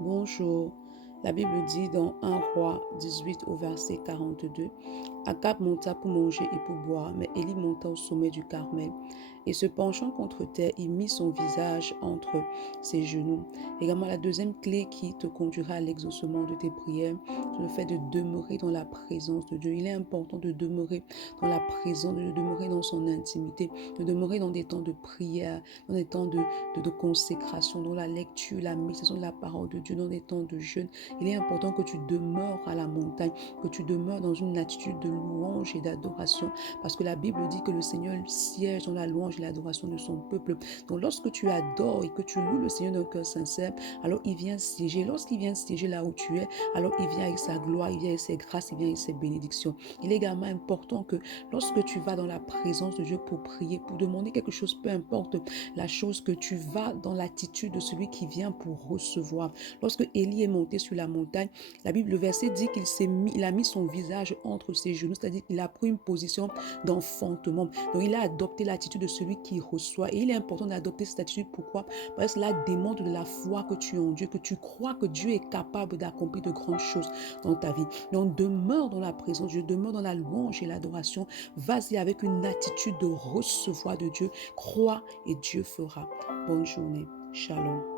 Bonjour. La Bible dit dans 1 Roi 18 au verset 42, Akab monta pour manger et pour boire, mais Élie monta au sommet du Carmel. Et se penchant contre terre, il mit son visage entre ses genoux. Également, la deuxième clé qui te conduira à l'exaucement de tes prières, c'est le fait de demeurer dans la présence de Dieu. Il est important de demeurer dans la présence de Dieu, de demeurer dans son intimité, de demeurer dans des temps de prière, dans des temps de consécration, dans la lecture, la méditation de la parole de Dieu, dans des temps de jeûne. Il est important que tu demeures à la montagne, que tu demeures dans une attitude de louange et d'adoration, parce que la Bible dit que le Seigneur siège dans la louange et l'adoration de son peuple. Donc lorsque tu adores et que tu loues le Seigneur d'un cœur sincère, alors il vient siéger. Lorsqu'il vient siéger là où tu es, alors il vient avec sa gloire, il vient avec ses grâces, il vient avec ses bénédictions. Il est également important que lorsque tu vas dans la présence de Dieu pour prier, pour demander quelque chose, peu importe la chose, que tu vas dans l'attitude de celui qui vient pour recevoir. Lorsque Élie est monté sur la montagne, la Bible, le verset dit il a mis son visage entre ses genoux, c'est-à-dire qu'il a pris une position d'enfantement. Donc il a adopté l'attitude de celui qui reçoit. Et il est important d'adopter cette attitude. Pourquoi? Parce que cela démontre de la foi que tu as en Dieu, que tu crois que Dieu est capable d'accomplir de grandes choses dans ta vie. Donc demeure dans la présence de Dieu, demeure dans la louange et l'adoration. Vas-y avec une attitude de recevoir de Dieu. Crois et Dieu fera. Bonne journée. Shalom.